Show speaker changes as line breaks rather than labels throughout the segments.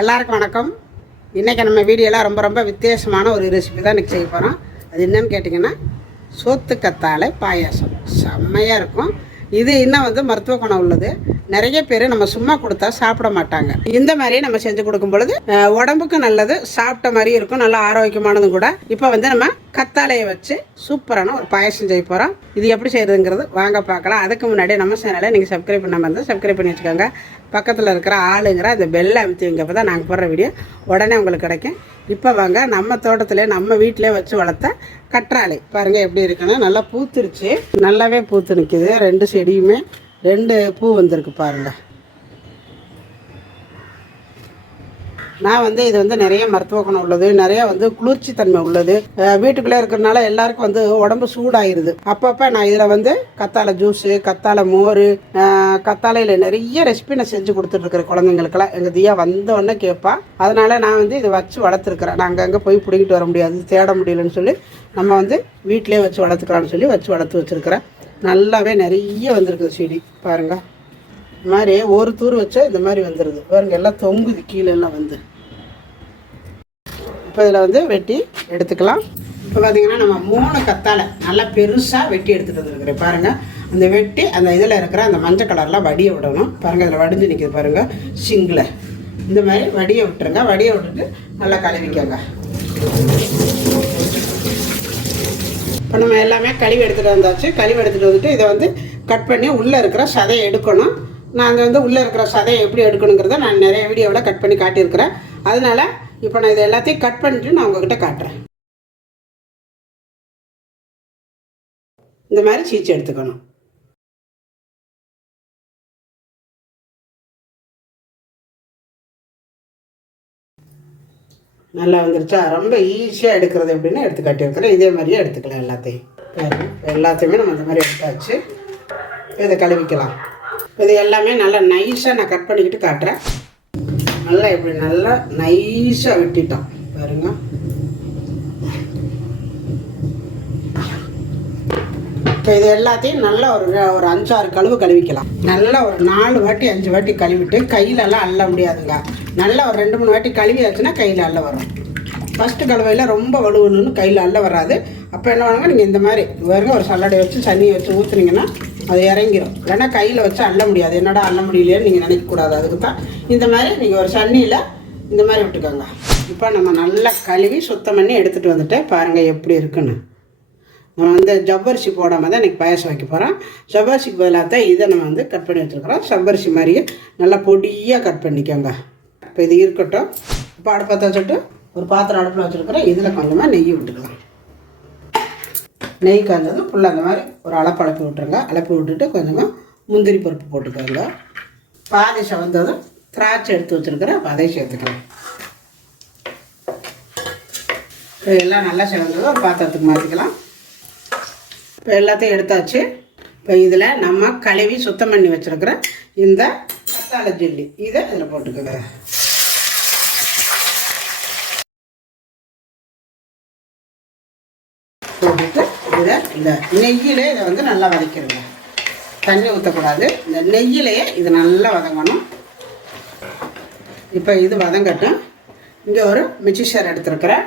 எல்லாருக்கும் வணக்கம். இன்றைக்கி நம்ம வீடியோலாம் ரொம்ப ரொம்ப வித்தியாசமான ஒரு ரெசிபி தான் இன்றைக்கி செய்ய போகிறோம் அது என்னன்னு கேட்டிங்கன்னா சோத்து கத்தாழை பாயாசம். செம்மையாக இருக்கும். இது இன்னும் வந்து மருத்துவ குணம் உள்ளது. நிறைய பேர் நம்ம சும்மா கொடுத்தா சாப்பிட மாட்டாங்க. இந்த மாதிரியே நம்ம செஞ்சு கொடுக்கும் பொழுது உடம்புக்கு நல்லது சாப்பிட்ட மாதிரி இருக்கும் நல்லா ஆரோக்கியமானதும் கூட. இப்போ வந்து நம்ம கத்தாழையை வச்சு சூப்பரான ஒரு பாயாசம் செய்ய போகிறோம் இது எப்படி செய்யறதுங்கிறது வாங்க பார்க்கலாம். அதுக்கு முன்னாடி நம்ம சேனலை நீங்கள் சப்ஸ்கிரைப் பண்ணாமல் இருந்தால் சப்ஸ்கிரைப் பண்ணி வச்சுக்கோங்க. பக்கத்தில் இருக்கிற ஆளுங்கிற அந்த பெல்லை அமைத்து வைங்க அப்போ தான் நாங்கள் போடுற வீடியோ உடனே உங்களுக்கு கிடைக்கும். இப்போ வாங்க நம்ம தோட்டத்திலே நம்ம வீட்டிலே வச்சு வளர்த்த கற்றாழை. பாருங்கள் எப்படி இருக்குன்னு நல்லா பூத்துருச்சு. நல்லாவே பூத்து நிற்கிது ரெண்டு செடியுமே ரெண்டு பூ வந்திருக்கு பாருங்கள் நான் வந்து இது வந்து நிறைய மருத்துவ குணம் உள்ளது நிறைய வந்து குளிர்ச்சி தன்மை உள்ளது. வீட்டுக்குள்ளே இருக்கிறதுனால எல்லாருக்கும் வந்து உடம்பு சூடாயிருது. அப்பப்போ நான் இதில் வந்து கத்தாழை ஜூஸு கத்தாழை மோர் கத்தாழையில் நிறைய ரெசிபி நான் செஞ்சு கொடுத்துட்ருக்குறேன் குழந்தைங்களுக்கெல்லாம். எங்கள் தியா வந்தோடனே கேட்பா நான் வந்து இதை வச்சு வளர்த்துருக்குறேன். நான் அங்கங்கே போய் பிடிக்கிட்டு வர முடியாது தேட முடியலன்னு சொல்லி நம்ம வந்து வீட்டிலே வச்சு வளர்த்துக்கலாம்னு சொல்லி வச்சு வளர்த்து வச்சுருக்கிறேன். நல்லாவே நிறைய வந்திருக்குது செடி பாருங்கள் இது மாதிரி ஒரு தூர் வச்சா இந்த மாதிரி வந்துடுது பாருங்க எல்லாம் தொங்குது கீழெல்லாம் வந்து. இப்போ இதில் வந்து வெட்டி எடுத்துக்கலாம். இப்போ பார்த்தீங்கன்னா நம்ம மூணு கத்தாழை நல்லா பெருசாக வெட்டி எடுத்துகிட்டு வந்துருக்குறேன். பாருங்கள் அந்த வெட்டி அந்த இதில் இருக்கிற அந்த மஞ்சள் கலர்லாம் வடிய விடணும். பாருங்கள் இதில் வடிஞ்சு நிற்கிது பாருங்கள் சிங்கில். இந்த மாதிரி வடியை விட்டுருங்க. வடியை விட்டுட்டு நல்லா கழுவிக்கோங்க. இப்போ நம்ம எல்லாமே கழிவு எடுத்துகிட்டு வந்தாச்சு. கழிவு எடுத்துகிட்டு வந்துட்டு இதை வந்து கட் பண்ணி உள்ளே இருக்கிற சதையை எடுக்கணும். நாங்கள் வந்து உள்ளே இருக்கிற சதையை எப்படி எடுக்கணுங்கிறத நான் நிறைய வீடியோவில் கட் பண்ணி காட்டியிருக்கிறேன். அதனால் இப்போ நான் இதை எல்லாத்தையும் கட் பண்ணிட்டு நான் உங்ககிட்ட காட்டுறேன். இந்த மாதிரி சீச்சு எடுத்துக்கணும். நல்லா வந்துருச்சா? ரொம்ப ஈஸியாக எடுக்கிறது எப்படின்னு எடுத்து காட்டியிருக்கிறேன் இதே மாதிரியே எடுத்துக்கலாம் எல்லாத்தையும். எல்லாத்தையுமே நம்ம இந்த மாதிரி எடுத்தாச்சு. இதை கழுவிக்கலாம். இது எல்லாமே நல்லா நைஸாக நான் கட் பண்ணிக்கிட்டு காட்டுறேன். நல்லா இப்படி நல்லா நைஸாக வெட்டிட்டோம் பாருங்க இப்போ இது எல்லாத்தையும் நல்லா ஒரு ஒரு அஞ்சாறு கழுவு கழுவிக்கலாம். நல்லா ஒரு நாலு வாட்டி அஞ்சு வாட்டி கழுவிட்டு கையிலலாம் அள்ள முடியாதுங்க. நல்லா ஒரு ரெண்டு மூணு வாட்டி கழுவியாச்சுன்னா கையில் அள்ள வரும். ஃபஸ்ட்டு கழுவையில் ரொம்ப வலுவணுன்னு கையில் அள்ள வராது. அப்போ என்ன பண்ணுங்க நீங்கள் இந்த மாதிரி வெறும் ஒரு சல்லடை வச்சு தண்ணியை வச்சு ஊற்றுனீங்கன்னா அது இறங்கிடும் இல்லைன்னா கையில் வச்சு அள்ள முடியாது. என்னடா அள்ள முடியலையேன்னு நீங்கள் நினைக்கக்கூடாது அதுக்கு தான் இந்த மாதிரி நீங்கள் ஒரு சன்னியில் இந்த மாதிரி விட்டுக்கோங்க. இப்போ நம்ம நல்லா கழுவி சுத்தம் பண்ணி எடுத்துகிட்டு வந்துட்டு பாருங்கள் எப்படி இருக்குன்னு. நம்ம வந்து ஜவ்வரிசி போடாமல் தான் இன்றைக்கி பாயசம் வைக்க போகிறோம் ஜவ்வரிசிக்கு பதிலாக தான் இதை நம்ம வந்து கட் பண்ணி வச்சுருக்கிறோம். ஜவ்வரிசி மாதிரியே நல்லா பொடியாக கட் பண்ணிக்கோங்க. இப்போ இது இருக்கட்டும். இப்போ அடுப்பத்தை வச்சுட்டு ஒரு பாத்திரம் அடுப்பில் வச்சுருக்கிறோம். இதில் கொஞ்சமாக நெய் விட்டுக்கலாம். நெய் காய்ஞ்சதும் ஃபுல்லாக அந்த மாதிரி ஒரு அளப்பு அளப்பி விட்டுருங்க. அளப்பி விட்டுட்டு கொஞ்சமாக முந்திரி பருப்பு போட்டுக்கோங்க. பாதி சவந்ததும் திராட்சை எடுத்து வச்சுருக்கிறேன். அப்போ அதை சேர்த்துக்கலாம். இப்போ எல்லாம் நல்லா சிவந்ததும் பாத்திரத்துக்கு மாற்றிக்கலாம் இப்போ எல்லாத்தையும் எடுத்தாச்சு. இப்போ இதில் நம்ம கழுவி சுத்தம் பண்ணி வச்சுருக்கிற இந்த கத்தாழை ஜெல்லி. இதை இதில் போட்டுக்கோங்க. போட்டுட்டு இதை இந்த நெய்யிலே இதை வந்து நல்லா வதக்கிடுங்க. தண்ணி ஊற்றக்கூடாது இந்த நெய்யிலேயே இது நல்லா வதங்கணும். இப்போ இது வதங்கட்டும். இங்கே ஒரு மிச்சிஷர் எடுத்துருக்கிறேன்.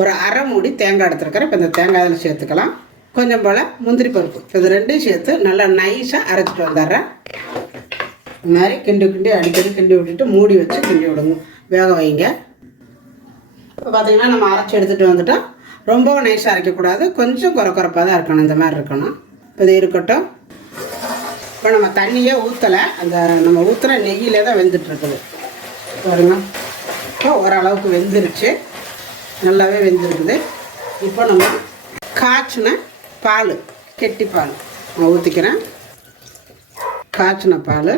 ஒரு அரை மூடி தேங்காய் எடுத்துருக்கிறேன். இப்போ இந்த தேங்காய் அதில் சேர்த்துக்கலாம். கொஞ்சம் போல் முந்திரி பருப்பு. இப்போ இது ரெண்டையும் சேர்த்து நல்லா நைஸாக அரைச்சிட்டு வந்துடுறேன். இந்த மாதிரி கிண்டி கிண்டி அடிக்கடி கிண்டி விட்டுட்டு மூடி வச்சு கிண்டி விடுங்க. வேக வைங்க. இப்போ பார்த்தீங்கன்னா நம்ம அரைச்சி எடுத்துகிட்டு வந்துட்டோம் ரொம்பவும் நைஸாக அரைக்கக்கூடாது. கொஞ்சம் குறை குறைப்பாக தான் இருக்கணும். இந்த மாதிரி இருக்கணும். இப்போ இது இருக்கட்டும். இப்போ நம்ம தண்ணியே ஊற்றலை அந்த நம்ம ஊற்றுற நெய்யிலே தான் வெந்துட்டுருக்குது. பாருங்க. இப்போ ஓரளவுக்கு வெந்துருச்சு. நல்லாவே வெந்திருக்குது. இப்போ நம்ம காய்ச்சின பால் கெட்டி பால். நான் ஊற்றிக்கிறேன் காய்ச்சின பால்.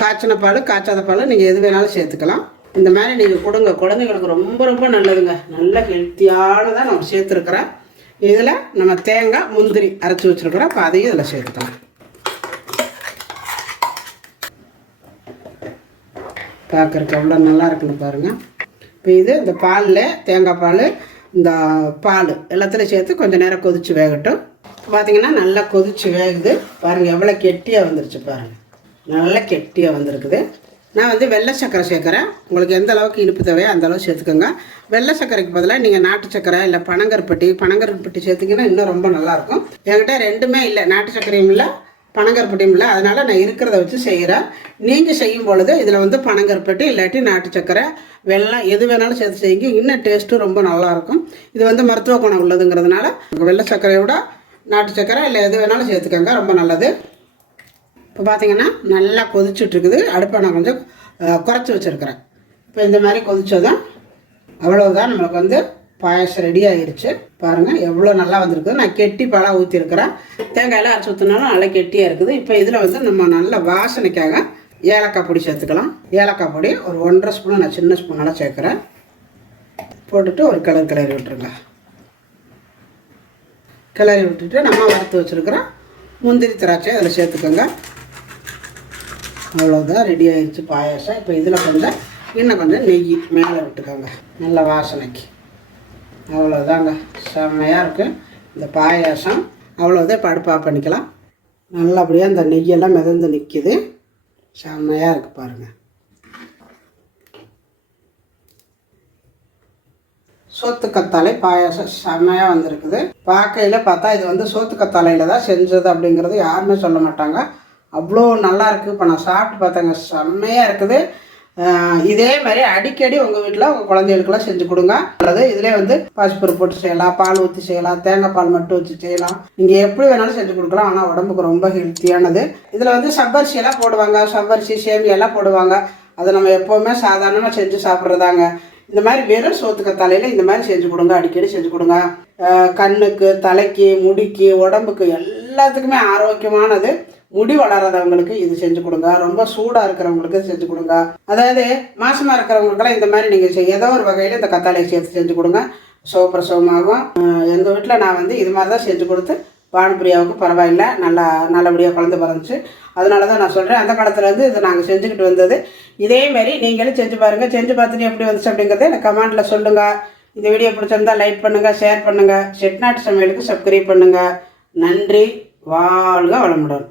காய்ச்சின பால் காய்ச்சாத பால் நீங்கள் எது வேணாலும் சேர்த்துக்கலாம். இந்த மாதிரி நீங்கள் கொடுங்க. குழந்தைங்களுக்கு ரொம்ப ரொம்ப நல்லதுங்க. நல்ல ஹெல்த்தியானதாக நம்ம சேர்த்துருக்குறோம் இதில் நம்ம தேங்காய் முந்திரி அரைச்சி வச்சுருக்குறோம். அப்போ அதையும் இதில் சேர்த்துக்கலாம். பார்க்குறக்கு எவ்வளோ நல்லா இருக்குன்னு பாருங்கள் இப்போ இது இந்த பாலில் தேங்காய் பால் இந்த பால் எல்லாத்துலேயும் சேர்த்து கொஞ்சம் நேரம் கொதித்து வேகட்டும். பார்த்தீங்கன்னா நல்லா கொதித்து வேகுது. பாருங்கள் எவ்வளோ கெட்டியாக வந்துருச்சு பாருங்கள் நல்லா கெட்டியாக வந்திருக்குது. நான் வந்து வெள்ளை சர்க்கரை சேர்க்குறேன். உங்களுக்கு எந்த அளவுக்கு இனிப்பு தேவையோ அந்த அளவு சேர்த்துக்கோங்க. வெள்ளை சர்க்கரைக்கு பதிலாக நீங்கள் நாட்டு சர்க்கரை இல்லை பனங்கருப்பட்டி பனங்கருப்பட்டி சேர்த்திங்கன்னா இன்னும் ரொம்ப நல்லாயிருக்கும் என்கிட்ட ரெண்டுமே இல்லை. நாட்டு சர்க்கரையும் இல்லை பனங்கருப்பட்டியும் இல்லை. அதனால் நான் இருக்கிறத வச்சு செய்கிறேன் நீங்கள் செய்யும் பொழுது இதில் வந்து பனங்கருப்பட்டி இல்லாட்டி நாட்டு சக்கரை வெள்ளம் எது வேணாலும் சேர்த்து செய்யுங்க. இன்னும் டேஸ்ட்டும் ரொம்ப நல்லாயிருக்கும் இது வந்து மருத்துவ குணம் உள்ளதுங்கிறதுனால வெள்ளை சர்க்கரையோட நாட்டு சக்கரை இல்லை எது வேணாலும் சேர்த்துக்கோங்க ரொம்ப நல்லது. இப்போ பார்த்தீங்கன்னா நல்லா கொதிச்சுட்ருக்குது. அடுப்பை நான் கொஞ்சம் குறைச்சி வச்சுருக்கிறேன். இப்போ இந்த மாதிரி கொதிச்சதும் அவ்வளோதான் நம்மளுக்கு வந்து பாயசம் ரெடி ஆயிருச்சு. பாருங்கள் எவ்வளோ நல்லா வந்திருக்குது. நான் கெட்டி பழம் ஊற்றிருக்கிறேன் தேங்காயெல்லாம் அரைச்சி ஊற்றினாலும் நல்லா கெட்டியாக இருக்குது. இப்போ இதில் வந்து நம்ம நல்ல வாசனைக்காக ஏலக்காய் பொடி சேர்த்துக்கலாம். ஏலக்காய் பொடி ஒரு ஒன்றரை ஸ்பூன் நான் சின்ன ஸ்பூனால் சேர்க்குறேன். போட்டுட்டு ஒரு கலர் கிளறி விட்டுருங்க. கிளறி விட்டுட்டு நம்ம வறுத்து வச்சுருக்கிறோம் முந்திரி திராட்சை அதில் சேர்த்துக்கோங்க. அவ்வளோதான் ரெடி ஆயிடுச்சு பாயாசம். இப்போ இதில் கொஞ்சம் இன்னும் கொஞ்சம் நெய் மேலே விட்டுக்கோங்க. நல்ல வாசனைக்கு. அவ்வளோதாங்க செம்மையாக இருக்குது இந்த பாயாசம். அவ்வளோதான் இப்போ பண்ணிக்கலாம். நல்லபடியாக அந்த நெய்யெல்லாம் மிதந்து நிற்கிது செம்மையாக இருக்குது பாருங்கள் சோத்து கத்தாழை பாயாசம் செம்மையாக வந்திருக்குது. பார்க்கையில் பார்த்தா இது வந்து சோத்துக்கத்தாழையில் தான் செஞ்சது அப்படிங்கிறது யாருமே சொல்ல மாட்டாங்க. அவ்வளோ நல்லா இருக்குது இப்போ நான் சாப்பிட்டு பார்த்தேங்க செம்மையாக இருக்குது. இதே மாதிரி அடிக்கடி உங்கள் வீட்டில் உங்கள் குழந்தைகளுக்கெல்லாம் செஞ்சு கொடுங்க. அல்லது இதிலே வந்து பாசிப்பருப்பு போட்டு செய்யலாம் பால் ஊற்றி செய்யலாம் தேங்காய் பால் மட்டும் வச்சு செய்யலாம். நீங்கள் எப்படி வேணாலும் செஞ்சு கொடுக்கலாம். ஆனால் உடம்புக்கு ரொம்ப ஹெல்த்தியானது. இதில் வந்து சவ்வரிசியெல்லாம் போடுவாங்க. சவ்வரிசி சேமியெல்லாம் போடுவாங்க. அதை நம்ம எப்போவுமே சாதாரணமாக செஞ்சு சாப்பிட்றதாங்க. இந்த மாதிரி வெறும் சோத்துக்க தலையில் இந்த மாதிரி செஞ்சு கொடுங்க அடிக்கடி செஞ்சு கொடுங்க. கண்ணுக்கு தலைக்கு முடிக்கு உடம்புக்கு எல்லாத்துக்குமே ஆரோக்கியமானது. முடி வளராதவங்களுக்கு இது செஞ்சு கொடுங்க. ரொம்ப சூடாக இருக்கிறவங்களுக்கு செஞ்சு கொடுங்க. அதாவது மாசமாக இருக்கிறவங்களுக்கெல்லாம் இந்த மாதிரி நீங்கள் ஏதோ ஒரு வகையில் இந்த கத்தாழையை சேர்த்து செஞ்சு கொடுங்க. சோப்பிரசவமாகும் எங்கள் வீட்டில் நான் வந்து இது மாதிரி தான் செஞ்சு கொடுத்து பானுப்பிரியாவுக்கு பரவாயில்ல. நல்லா நல்லபடியாக குழந்தை பிறந்துச்சு. அதனால தான் நான் சொல்கிறேன் அந்த காலத்துலேருந்து இதை நாங்கள் செஞ்சுக்கிட்டு வந்தது. இதேமாரி நீங்களும் செஞ்சு பாருங்கள் செஞ்சு பார்த்துட்டு எப்படி வந்துச்சு அப்படிங்கிறத எனக்கு கமெண்ட்டில் சொல்லுங்கள் இந்த வீடியோ பிடிச்சிருந்தா லைக் பண்ணுங்கள் ஷேர் பண்ணுங்கள் செட்நாட்டு சமையலுக்கு சப்ஸ்கிரைப் பண்ணுங்கள் நன்றி. வாழ்க வளமுடன்.